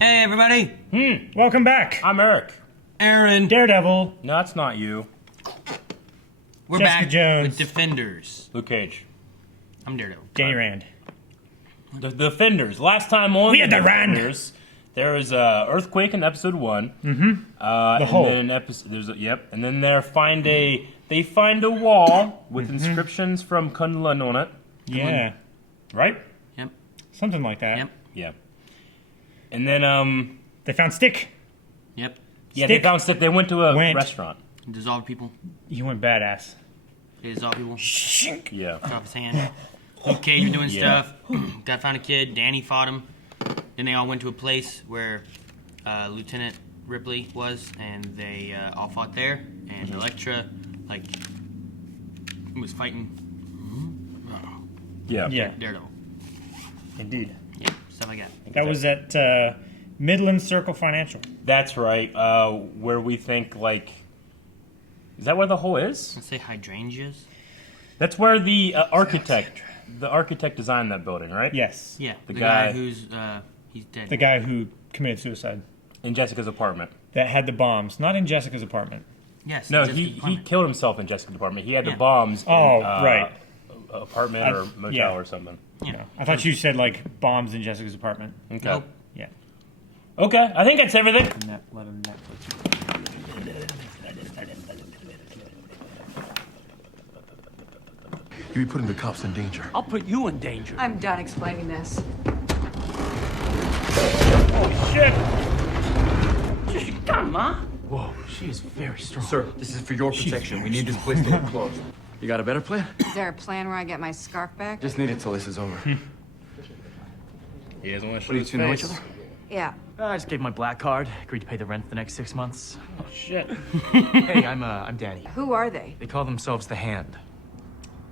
Hey, everybody. Welcome back. I'm Eric. Aaron. Daredevil. No, that's not you. We're Jessica back Jones. with Defenders. Luke Cage. I'm Daredevil. Danny Rand. The Defenders. Last time on We had the run. Defenders, there was a earthquake in episode 1. Mm-hmm. The hole. Then and then they find a wall with inscriptions from Kunlun on it. Yeah. Right? Yep. Something like that. Yep. Yeah. And then They found Stick. Yep. yeah, they Stick found stuff. They went to a went. restaurant. Dissolve people. You went badass. They dissolve people. Shink. Yeah. Cut off his hand. Luke Cage was doing Yeah. stuff. Got found a kid. Danny fought him. Then they all went to a place where Lieutenant Ripley was, and they all fought there. And Elektra, was fighting Yeah. Yeah. Daredevil. Indeed. Yeah, stuff like that. That was at Midland Circle Financial. That's right. Where we think is that where the hole is? Let's say hydrangeas. That's where the architect designed that building, right? Yes. Yeah, The the guy- guy who's he's dead. The guy who committed suicide. In Jessica's apartment. That had the bombs. Not in Jessica's apartment. Yes. No, just he apartment. killed himself in Jessica's apartment. He had the Yeah. bombs Oh, in right. apartment or motel yeah. or something. Yeah. No. I thought you said bombs in Jessica's apartment. Okay. Nope. Yeah. Okay, I think that's everything. Let him Netflix. You'd be putting the cops in danger. I'll put you in danger. I'm done explaining this. Shit! Come on. Whoa, she is very strong. Sir, this is for your protection. We need this place to look closed. You got a better plan? Is there a plan where I get my scarf back? Just need it till this is over. He doesn't want to show What, do you his two know face. each other? Yeah. I just gave my black card. Agreed to pay the rent for the next 6 months. Shit. Hey, I'm Danny. Who are they? They call themselves the Hand.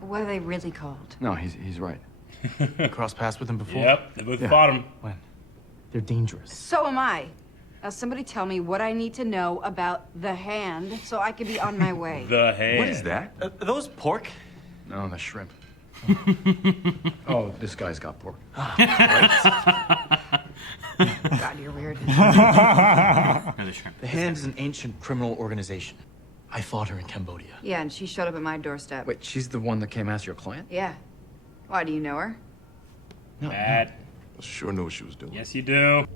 What are they really called? No, he's right. You crossed paths with them before? Yep, they both fought him. When? They're dangerous. So am I. Now somebody tell me what I need to know about the Hand so I can be on my way. The hand. What is that? Are those pork? No, the shrimp. Oh, this guy's got pork. God, you're weird. Another shrimp. The Hand is an ancient criminal organization. I fought her in Cambodia. Yeah, and she showed up at my doorstep. Wait, she's the one that came as your client? Yeah. Why, do you know her? No. Bad. I sure knew what she was doing. Yes, you do.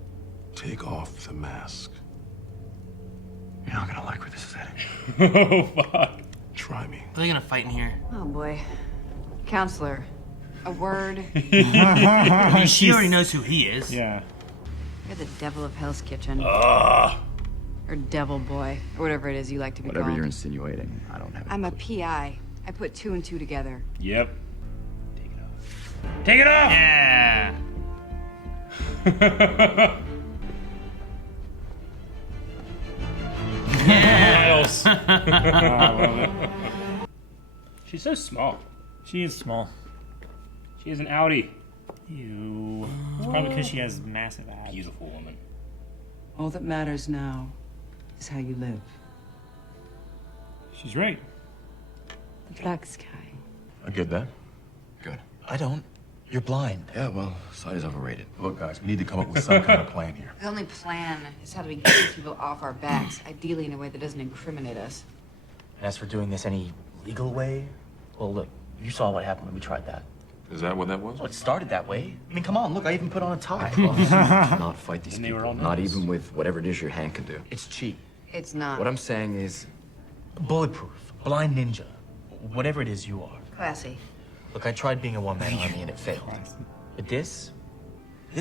Take off the mask. You're not gonna like where this is heading. Oh, fuck. Try me. Are they gonna fight in here? Oh boy. Counselor, a word. She already knows who he is. Yeah. You're the devil of Hell's Kitchen. Ah. Or devil boy, or whatever it is you like to be Whatever called. you're insinuating, I don't have it. I'm a PI. I put 2 and 2 together. Yep. Take it off. Take it off! Yeah. Miles. I love it. She's so small. She is small. She is an Audi. Ew. It's probably because she has massive abs. Beautiful woman. All that matters now is how you live. She's right. The black sky. I get that. Good. I don't. You're blind. Yeah, well, sight is overrated. Look, guys, we need to come up with some kind of plan here. The only plan is how do we get these people off our backs, ideally in a way that doesn't incriminate us. And as for doing this any legal way, well, look, you saw what happened when we tried that. Is that what that was? Well, it started that way. I mean, come on, look, I even put on a tie. Officer, you cannot fight these And they were people. all Not nervous. even with whatever it is your hand can do. It's cheap. It's not. What I'm saying is, Bulletproof. Blind ninja. Whatever it is you are. Classy. Look, I tried being a one-man army and it failed. But this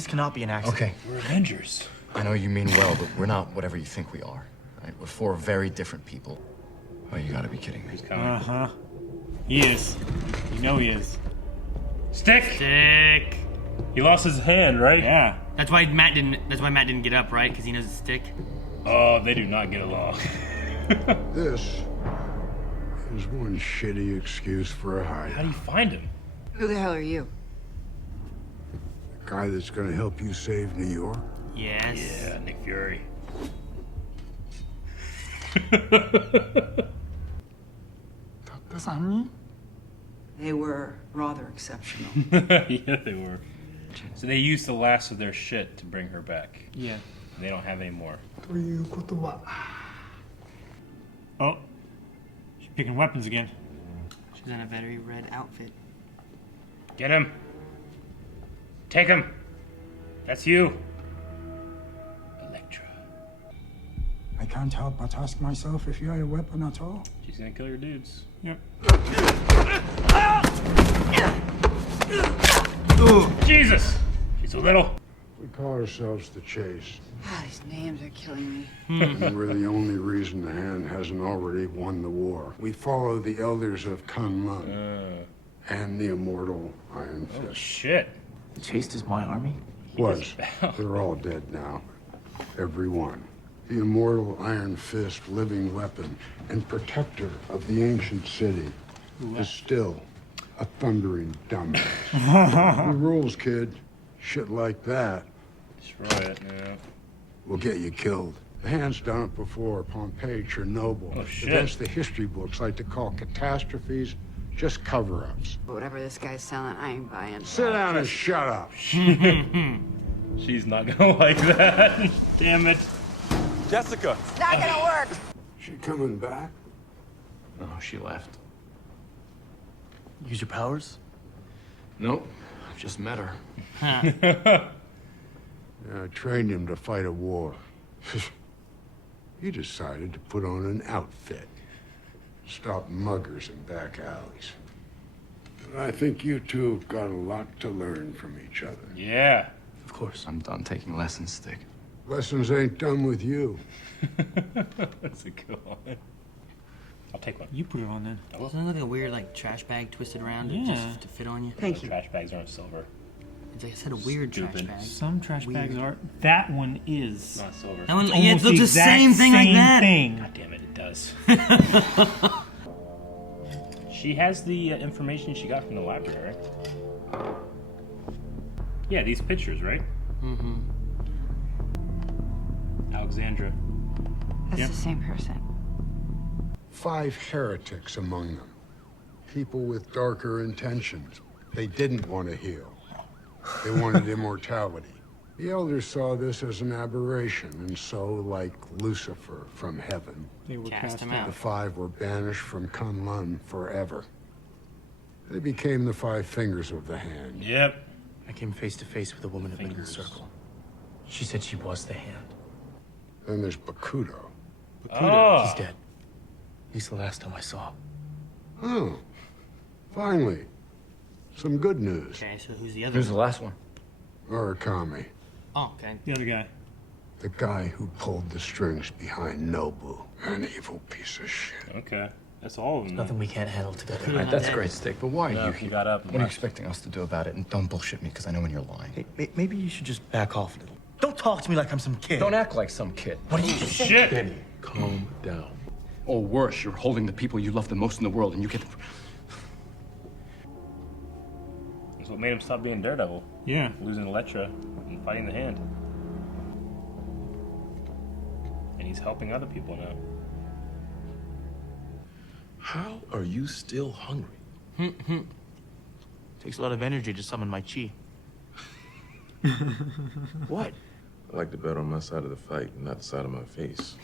cannot be an accident. okay, We're Avengers. I know you mean well, but we're not whatever you think we are. Right? We're 4 very different people. Oh, you gotta be kidding me. Uh-huh. He is. You know he is. Stick! Stick. He lost his hand, right? Yeah. That's why Matt didn't get up, right? Because he knows it's stick. Oh, they do not get along. This is one shitty excuse for a How do hideout. you find him? Who the hell are you? The guy that's gonna help you save New York? Yes. Yeah, Nick Fury. They were rather exceptional. Yeah, they were. So they used the last of their shit to bring her back. Yeah. And they don't have any more. Oh. She's picking weapons again. She's in a very red outfit. Get him. Take him. That's you. Elektra. I can't help but ask myself if you had a weapon at all. She's gonna kill your dudes. Yep. Jesus! She's so little. We call ourselves the Chase. Ah, these names are killing me. And we're the only reason the Hand hasn't already won the war. We follow the elders of Kunlun and the immortal Iron Fist. Oh, shit. The Chase is my army? Was. They're all dead now. Every one. The immortal Iron Fist, living weapon and protector of the ancient city, is still a thundering dumbass. He rules, kid. Shit like that Destroy it, yeah. will get you killed. The Hand's done it before. Pompeii, Chernobyl. Oh, shit. Events the history books like to call catastrophes just cover-ups. Whatever this guy's selling, I ain't buying. Sit down and shut up. She's not gonna like that. Damn it. Jessica! It's not gonna work. She coming back? No, she left. Use your powers? Nope. I've just met her. Yeah, I trained him to fight a war. He decided to put on an outfit. Stop muggers in back alleys. I think you two have got a lot to learn from each other. Yeah. Of course. I'm done taking lessons, Stick. Lessons ain't done with you. That's a good one. I'll take one. You put it on then. Wasn't it like a weird like trash bag twisted around Yeah. just to fit on you? Thank you. Trash bags aren't silver. It's like I said, a weird trash Stupid. bag. Some trash Weird. bags are. That one is. Not silver. That one, It's yeah, it almost looks the exact same thing like same that. thing. God damn it, it does. She has the information she got from the library. Yeah, these pictures, right? Mm-hmm. Alexandra. That's Yep. the same person. 5 heretics among them. People with darker intentions. They didn't want to heal. They wanted immortality. The elders saw this as an aberration, and so, like Lucifer from heaven, They were Cast cast him out. the 5 were banished from Kunlun forever. They became the 5 fingers of the Hand. Yep. I came face to face with a woman at Midland Fingers. Circle. She said she was the Hand. Then there's Bakudo. Oh. He's dead. He's the last time I saw him. Oh, finally. Some good news. Okay, so who's the other Who's the one? last one? Murakami, Oh, okay. The other guy. the guy who pulled the strings behind Nobu. An evil piece of shit. Okay. That's all of them. Nothing we can't handle together. Right, that's great, Stick, but why No, are you he here? got up and What are you left. expecting us to do about it? And don't bullshit me, because I know when you're lying. Hey, maybe you should just back off a little. Don't talk to me like I'm some kid. Don't act like some kid. What did you just say? Shit. Benny, calm down. Or worse, you're holding the people you love the most in the world, and you get... That's what made him stop being Daredevil. Yeah. Losing Elektra and fighting the Hand. And he's helping other people now. How are you still hungry? Takes a lot of energy to summon my chi. What? I like to bet on my side of the fight, not the side of my face.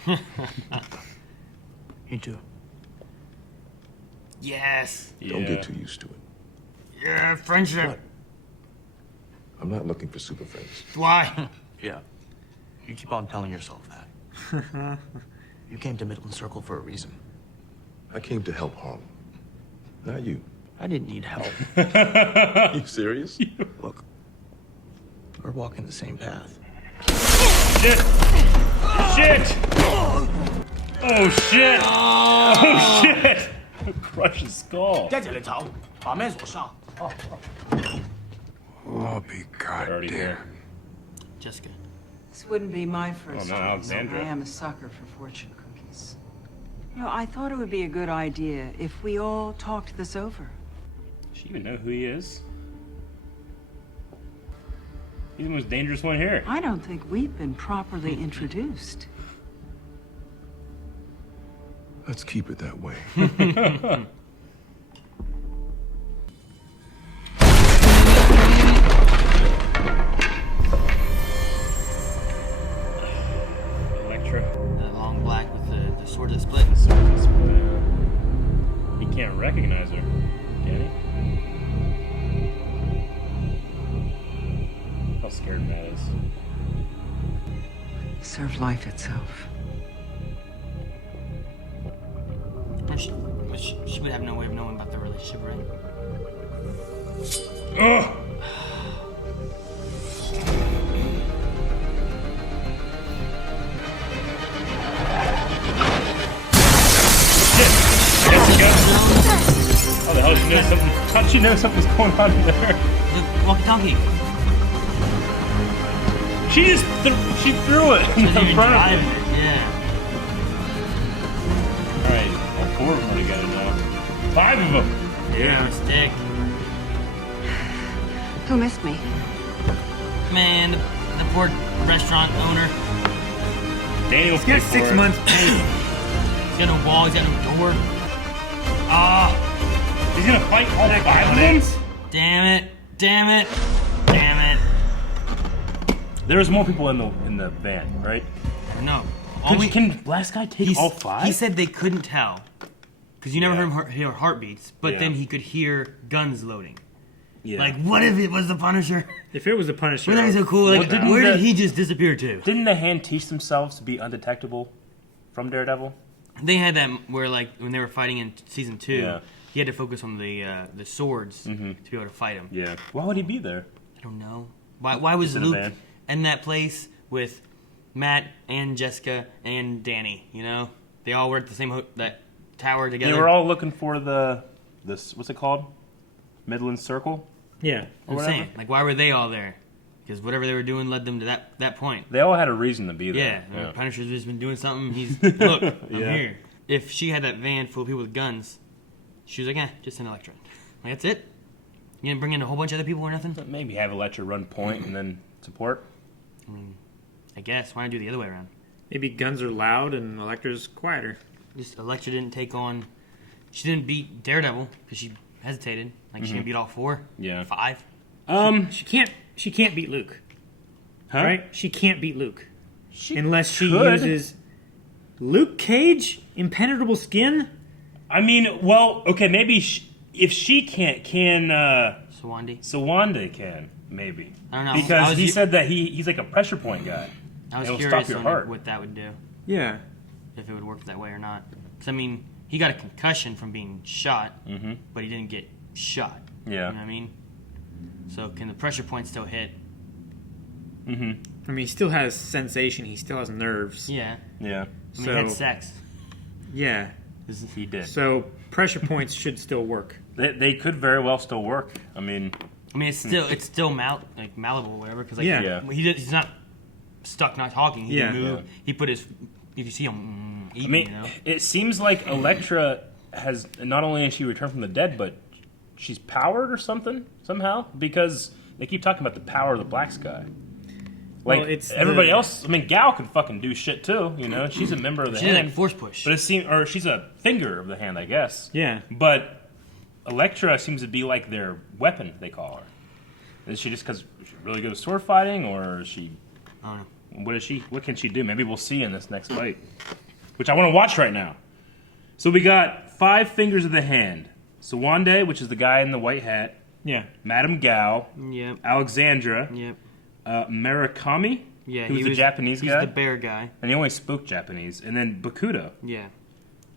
Me too. Yes. Don't Yeah. get too used to it. Yeah, friendship. What? I'm not looking for super friends. Why? Yeah. You keep on telling yourself that. You came to Midland Circle for a reason. I came to help Harlem. Not you. I didn't need help. You serious? Look, we're walking the same path. Shit! Shit! Oh shit! Oh shit! Crush his skull. Oh, be already here. goddamn. Jessica. This wouldn't be my first no, choice. Alexandra. I am a sucker for fortune cookies. You know, I thought it would be a good idea if we all talked this over. Does she even know who he is? He's the most dangerous one here. I don't think we've been properly introduced. Let's keep it that way. Elektra. The long black with the sword that split. He can't recognize her, can he? How scared Matt is. Serve life itself. She would have no way of knowing about their relationship, right? Ugh! Jessica! How the hell did you know something? How'd you know something was going on in there? The walkie-talkie. She threw it in front of her. Yeah. Alright, all 4 of them are together now. 5 of them! Yeah, stick. Who missed me? Man, the poor restaurant owner. Daniel's He's got 6 months pay. He's got no wall, he's got no door. Ah! He's gonna fight all 5 of them? Damn it! Damn it! Damn it! There's more people in the van, right? No. Can Last Guy take all 5? He said they couldn't tell. Because you never hear heartbeats, but Yeah. then he could hear guns loading. Yeah. Like, what if it was the Punisher? If it was the Punisher, Wasn't that so cool? Like, Well, where did he just disappear to? Didn't the Hand teach themselves to be undetectable from Daredevil? They had that where, like, when they were fighting in season 2, Yeah. he had to focus on the swords to be able to fight him. Yeah. Why would he be there? I don't know. Why was Just in a Luke van. in that place with Matt and Jessica and Danny? You know, they all were at the same that tower together. They were all looking for this. What's it called? Midland Circle. yeah. I'm saying, like, why were they all there? Because whatever they were doing led them to that point. They all had a reason to be Yeah, there. Punisher's just been doing something. He's look, I'm Yeah. here. If she had that van full of people with guns, she was like, just an Elektra. Like, that's it. You didn't bring in a whole bunch of other people or nothing. Maybe have Elektra run point and then support. I mean, I guess why not do it the other way around? Maybe guns are loud and Elektra's quieter. Just Elektra didn't take on. She didn't beat Daredevil because she hesitated. Like she didn't beat all 4. Yeah. 5. She can't beat Luke. Huh? Right? She can't beat Luke. She Unless she could. uses Luke Cage, impenetrable skin. I mean, well, okay, maybe if she can't, can Sawandi can maybe. I don't know. Because he said that he's like a pressure point guy. I was It'll curious stop your on heart. what that would do. Yeah. If it would work that way or not. Because I mean, he got a concussion from being shot, but he didn't get shot. Yeah. You know what I mean? So can the pressure point still hit? I mean, he still has sensation. He still has nerves. Yeah. Yeah. I mean, he had sex. Yeah. He did. So pressure points should still work. They could very well still work. I mean, it's still malleable or whatever. Because he's not stuck not talking. He can move. Yeah. He put his. If you see him eating, I mean, you know? it seems like Elektra has not only has she returned from the dead, but she's powered or something somehow because they keep talking about the power of the Black Sky. Like Well, it's everybody else, I mean, Gal can fucking do shit too. You know, she's a member of the She's Hand, like force push. but or she's a finger of the Hand, I guess. Yeah. But Elektra seems to be like their weapon. They call her. Is she just because she's really good at sword fighting, or is she? I don't know. What is she? What can she do? Maybe we'll see in this next fight, which I want to watch right now. So we got 5 fingers of the Hand. Sawande, which is the guy in the white hat. Yeah. Madame Gao. Yep. Alexandra. Yep. Murakami. Yeah, who's the Japanese guy. He's the bear guy. And he only spoke Japanese. And then Bakuda. Yeah.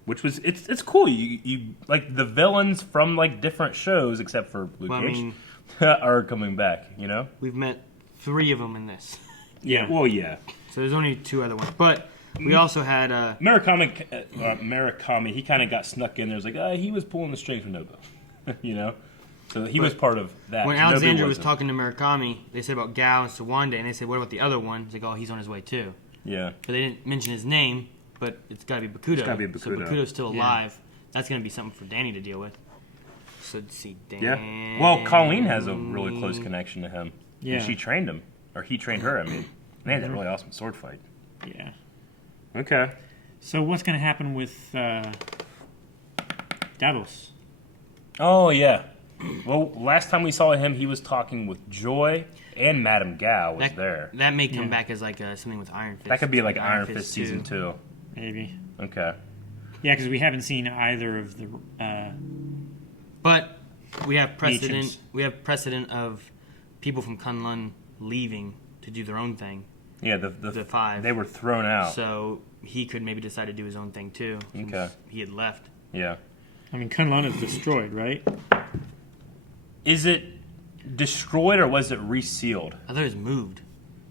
Which was it's cool. You like the villains from like different shows except for Luke Well, I Cage mean, are coming back. You know. we've met 3 of them in this. Yeah. Well, yeah. So there's only 2 other ones, but we also had Murakami. He kind of got snuck in there. It was like he was pulling the strings for Nobu. You know. So he was part of that. when Nobu Alexandra was wasn't. talking to Murakami, they said about Gao and Sawande, and they said, what about the other one? He's like, oh, he's on his way too. Yeah. But they didn't mention his name, but it's got to be Bakudo. It's gotta be So Bakudo. Bakudo's still alive. That's going to be something for Danny to deal with. So let's see, Danny. Yeah. Well, Colleen has a really close connection to him. Yeah. And she trained him. Or he trained her, I mean. And they had that really awesome sword fight. Yeah. Okay. So what's going to happen with Davos? Oh, yeah. Well, last time we saw him, he was talking with Joy, and Madame Gao was there. That may come back as like something with Iron Fist. That could be like Iron Fist season 2. Maybe. Okay. Yeah, because we haven't seen either of the. But we have precedent. Agents. We have precedent of people from Kunlun leaving to do their own thing. Yeah, the 5. They were thrown out. So he could maybe decide to do his own thing too. Since Okay. he had left. Yeah. I mean, Kunlun is destroyed, right? Is it destroyed or was it resealed? I thought it was moved.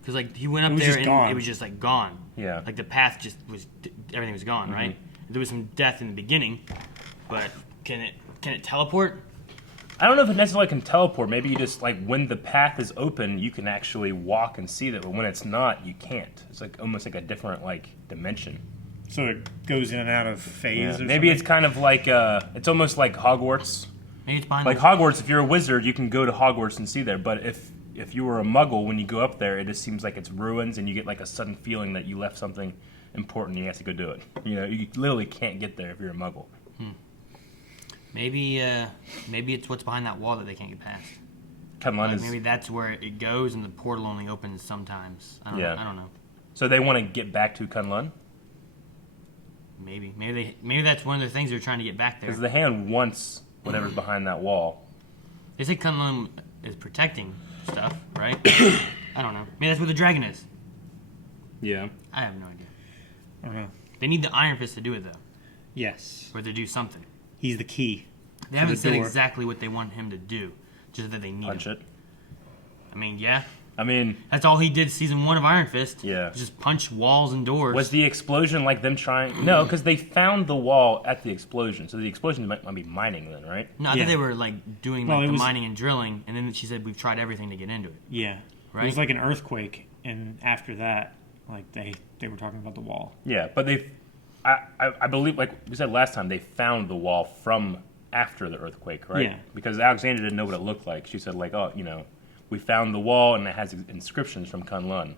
Because like he went up It was there just and gone. it was just like gone. Yeah. Like the path just was, everything was gone, right? There was some death in the beginning, but can it teleport? I don't know if it necessarily can teleport. Maybe you just, like, when the path is open, you can actually walk and see that, but when it's not, you can't. It's like almost like a different, like, dimension. So it goes in and out of phase. Or Maybe it's kind of like, it's almost like Hogwarts. Maybe it's behind Like Hogwarts, if you're a wizard, you can go to Hogwarts and see there, but if you were a muggle, when you go up there, it just seems like it's ruins, and you get, like, a sudden feeling that you left something important and you have to go do it. You know, you literally can't get there if you're a muggle. Maybe it's what's behind that wall that they can't get past. Kunlun is... Maybe that's where it goes, and the portal only opens sometimes. I don't know. So they want to get back to Kunlun? Maybe that's one of the things they're trying to get back there. Because the hand wants whatever's behind that wall. They say Kunlun is protecting stuff, right? I don't know. Maybe that's where the dragon is. Yeah. I have no idea. I don't know. They need the Iron Fist to do it, though. Yes. Or to do something. He's the key. They haven't said exactly what they want him to do, just that they need Punch him. it. I mean, yeah. I mean... That's all he did season 1 of Iron Fist. Yeah. Just punch walls and doors. Was the explosion like them trying... No, because they found the wall at the explosion. So the explosion might be mining then, right? No, I thought they were like doing Well, like it the was- mining and drilling, and then she said we've tried everything to get into it. Yeah. Right? It was like an earthquake, and after that, like they were talking about the wall. Yeah, but they... I believe, like we said last time, they found the wall from after the earthquake, right? Yeah. Because Alexandra didn't know what it looked like. She said, like, oh, you know, we found the wall and it has inscriptions from Kunlun.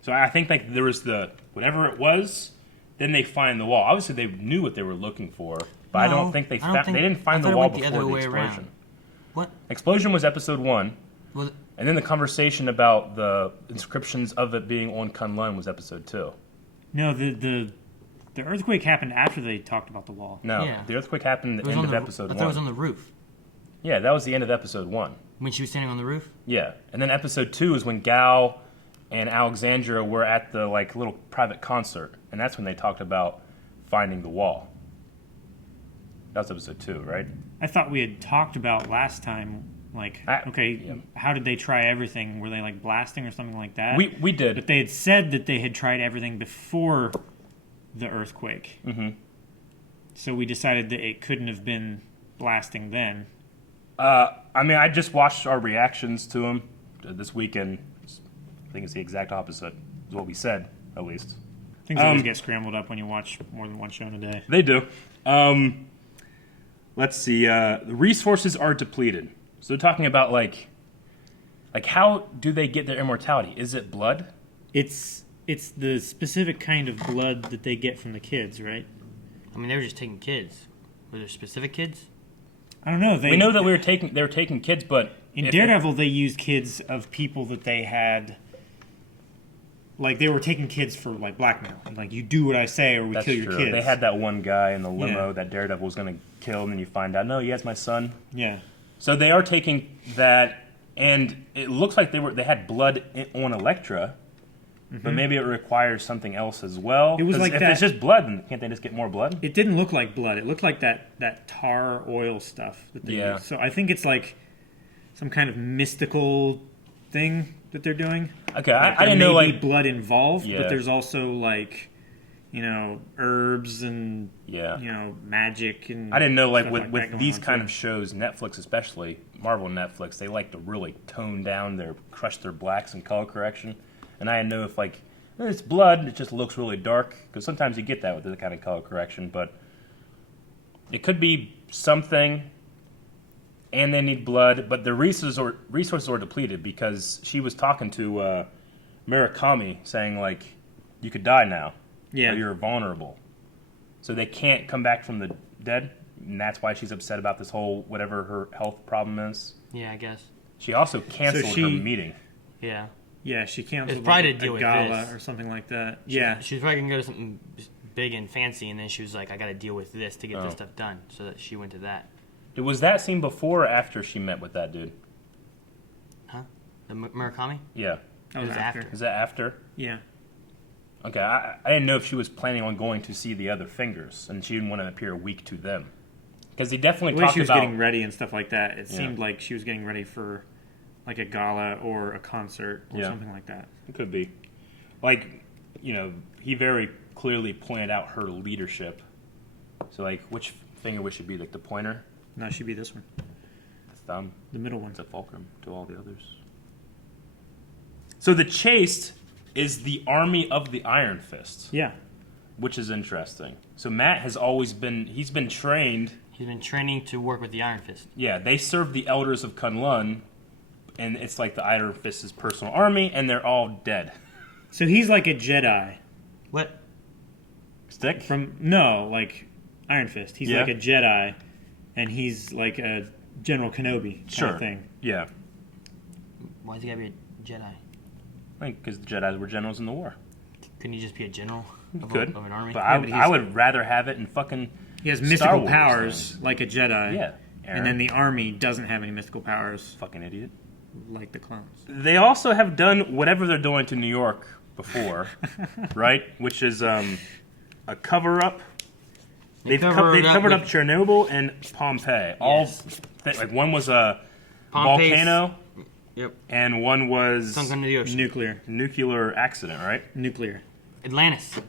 So I think like there was the whatever it was, then they find the wall. Obviously, they knew what they were looking for, but I don't think they didn't find the wall before the explosion. What? Explosion was episode 1, Well, and then the conversation about the inscriptions of it being on Kunlun was episode 2. No, the earthquake happened after they talked about the wall. No, Yeah. the earthquake happened at the end of episode 1. I thought it was on the roof. Yeah, that was the end of episode 1. When she was standing on the roof? Yeah, and then episode 2 is when Gao and Alexandra were at the like little private concert, and that's when they talked about finding the wall. That was episode 2, right? I thought we had talked about last time, like, how did they try everything? Were they like blasting or something like that? We did. But they had said that they had tried everything before the earthquake. Mm-hmm. So we decided that it couldn't have been blasting then. I mean, I just watched our reactions to him this weekend. I think it's the exact opposite, is what we said, at least. Things always get scrambled up when you watch more than one show in a day. They do. Let's see. The resources are depleted. So they're talking about, like how do they get their immortality? Is it blood? It's the specific kind of blood that they get from the kids, right? I mean, they were just taking kids. Were there specific kids? I don't know. We know that they were taking kids, but in Daredevil they used kids of people that they had. Like, they were taking kids for, like, blackmail. Like, you do what I say or we kill your kids. They had that one guy in the limo that Daredevil was going to kill, and then you find out, no, he has my son. Yeah. So they are taking that, and it looks like they had blood on Elektra, but maybe it requires something else as well. It was like if that. it's just blood, then can't they just get more blood? It didn't look like blood. It looked like that tar oil stuff that they use. So I think it's like some kind of mystical thing that they're doing. Okay, like I didn't know, may be like, blood involved, Yeah. but there's also like, you know, herbs and you know, magic and. I didn't know, like, stuff with that going these on, kind too. of shows, Netflix especially, Marvel Netflix, they like to really tone down crush their blacks and color correction. And I didn't know if, like, it's blood, it just looks really dark, because sometimes you get that with this kind of color correction, but it could be something, and they need blood, but the resources are depleted, because she was talking to Murakami, saying, like, you could die now. Yeah. Or you're vulnerable. So they can't come back from the dead and that's why she's upset about this whole whatever her health problem is. Yeah, I guess. She also canceled her meeting. Yeah. Yeah, she canceled It's probably like, to deal a with gala this. or something like that. She was probably going to go to something big and fancy, and then she was like, I got to deal with this to get this stuff done. So that she went to that. Was that scene before or after she met with that dude? Huh? The Murakami? Yeah. That was after. Is that after? Yeah. Okay, I didn't know if she was planning on going to see the other fingers, and she didn't want to appear weak to them. Because they definitely the way talked she was about... getting ready and stuff like that, it seemed like she was getting ready for like a gala or a concert or something like that. It could be. Like, you know, he very clearly pointed out her leadership. So, like, which finger would she be? Like the pointer? No, it should be this one. The thumb? The middle one. It's a fulcrum to all the others. So the Chaste is the army of the Iron Fist. Yeah. Which is interesting. So Matt has always been... He's been trained... He's been training to work with the Iron Fist. Yeah, they serve the elders of Kunlun, and it's like the Iron Fist's personal army, and they're all dead. So he's like a Jedi. What? Stick? No, like Iron Fist. He's like a Jedi, and he's like a General Kenobi kind of thing. Yeah. Why does he gotta be a Jedi? I think because the Jedis were generals in the war. Couldn't he just be a general of an army? But I would rather have it in fucking He has Star mystical Wars powers things. like a Jedi. Yeah. And then the army doesn't have any mystical powers. Fucking idiot. Like the clones. They also have done whatever they're doing to New York before, right? Which is a cover-up. They've covered up Chernobyl and Pompeii. All like one was a Pompeii's, volcano. Yep. And one was sunk under the ocean. Nuclear accident, right? Nuclear. Atlantis.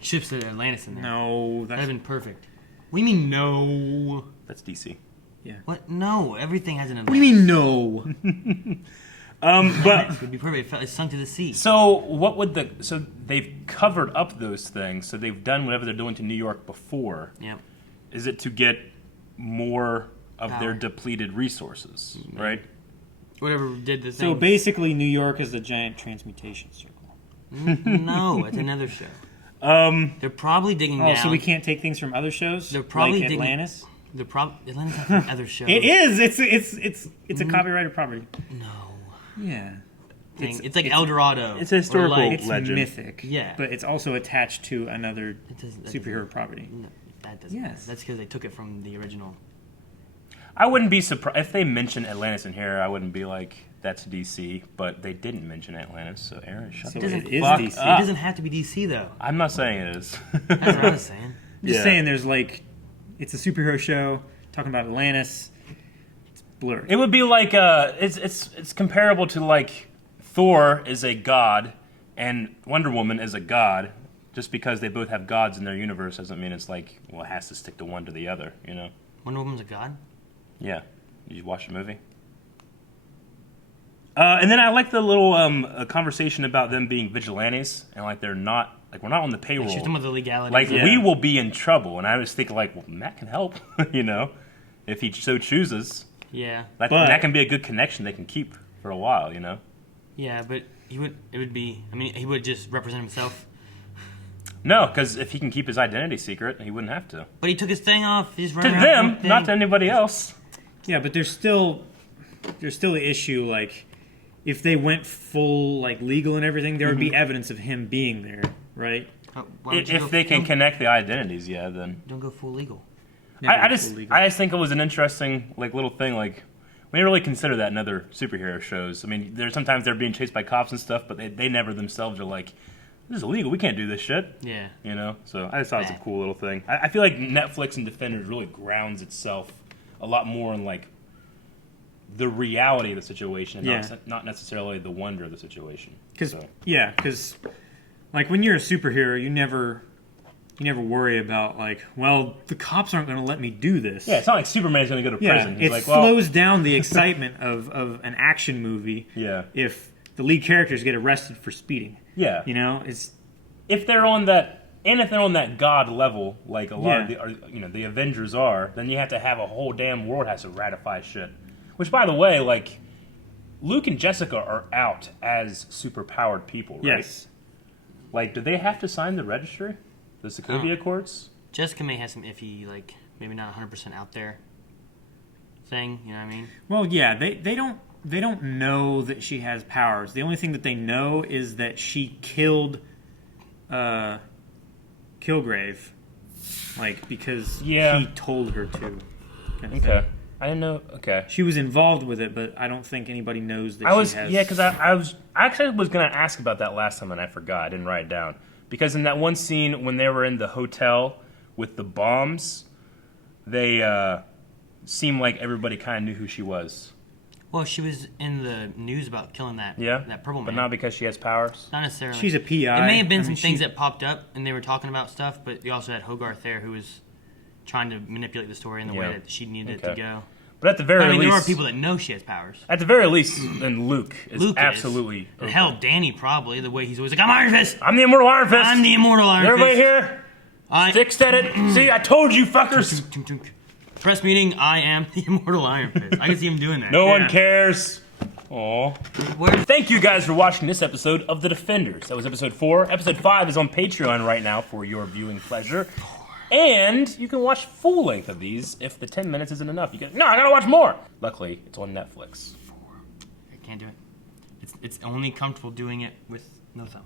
Ships to Atlantis in there. No, that'd have been perfect. What do you mean no? That's DC. Yeah. What? No, everything has an Atlantis. What do you mean no? But it would be perfect. It sunk to the sea. So what would so they've covered up those things. So they've done whatever they're doing to New York before. Yep. Is it to get more of their depleted resources, right? Whatever did the thing. So basically, New York is the giant transmutation circle. No, it's another show. They're probably digging down. So we can't take things from other shows. They're probably like digging. Atlantis. Atlantis not from other shows. It is. It's a copyrighted property. No. Yeah. It's like El Dorado. It's a historical it's legend. Mythic. Yeah. But it's also attached to another superhero property. No, that doesn't. Yes. That's because they took it from the original. I wouldn't be surprised if they mentioned Atlantis in here. I wouldn't be like, "That's DC," but they didn't mention Atlantis. So Aaron, shut the fuck DC. up. It doesn't have to be DC though. I'm not saying it is. That's what I was saying. I'm just saying, there's like, it's a superhero show talking about Atlantis. It's blurry. It would be like it's comparable to like Thor is a god and Wonder Woman is a god. Just because they both have gods in their universe doesn't mean it's like, well, it has to stick to one to the other, you know? Wonder Woman's a god? Yeah. Did you watch the movie? And then I like the little conversation about them being vigilantes and like they're not, like we're not on the payroll. She's talking about the legality. Like we will be in trouble. And I was thinking like, well, Matt can help, you know, if he so chooses. Yeah. That can be a good connection they can keep for a while, you know? Yeah, but he would just represent himself. No, because if he can keep his identity secret, he wouldn't have to. But he took his thing off. He's To running them, not to anybody else. Yeah, but there's still the issue, like, if they went full, like, legal and everything, there would be evidence of him being there, right? If they can connect the identities, yeah, then... Don't go full legal. I just think it was an interesting, like, little thing, like, we didn't really consider that in other superhero shows. I mean, sometimes they're being chased by cops and stuff, but they never themselves are like, this is illegal, we can't do this shit. Yeah. You know? So I just thought it was a cool little thing. I feel like Netflix and Defenders really grounds itself a lot more in, like, the reality of the situation and not necessarily the wonder of the situation. Because, like, when you're a superhero, you never worry about, like, well, the cops aren't going to let me do this. Yeah, it's not like Superman's going to go to prison. It slows down the excitement of an action movie if the lead characters get arrested for speeding. Yeah. You know, it's... If they're on that god level, like a lot of the Avengers are, then you have to have a whole damn world has to ratify shit. Which, by the way, like, Luke and Jessica are out as superpowered people, right? Yes. Like, do they have to sign the registry? The Sokovia Accords? Jessica may have some iffy, like, maybe not 100% out there thing. You know what I mean? Well, yeah, they don't know that she has powers. The only thing that they know is that she killed Kilgrave, like because he told her to. Kind of thing. I didn't know. Okay, she was involved with it, but I don't think anybody knows that. She has... because I actually was going to ask about that last time and I forgot. I didn't write it down because in that one scene when they were in the hotel with the bombs, they seemed like everybody kind of knew who she was. Well, she was in the news about killing that purple man. But not because she has powers? Not necessarily. She's a PI. It may have been some things that popped up, and they were talking about stuff, but you also had Hogarth there who was trying to manipulate the story in the way that she needed it to go. But at the very least... there are people that know she has powers. At the very least, then Luke is absolutely... And hell, Danny probably, the way he's always like, I'm Iron Fist! I'm the Immortal Iron Fist! I'm the Immortal Iron Fist! Everybody here? Fixed at it? See, I told you, fuckers! Press meeting, I am the Immortal Iron Fist. I can see him doing that. No one cares. Aww. Thank you guys for watching this episode of The Defenders. That was episode 4. Episode 5 is on Patreon right now for your viewing pleasure. And you can watch full length of these if the 10 minutes isn't enough. You can, no, I gotta watch more. Luckily, it's on Netflix. I can't do it. It's only comfortable doing it with no thumb.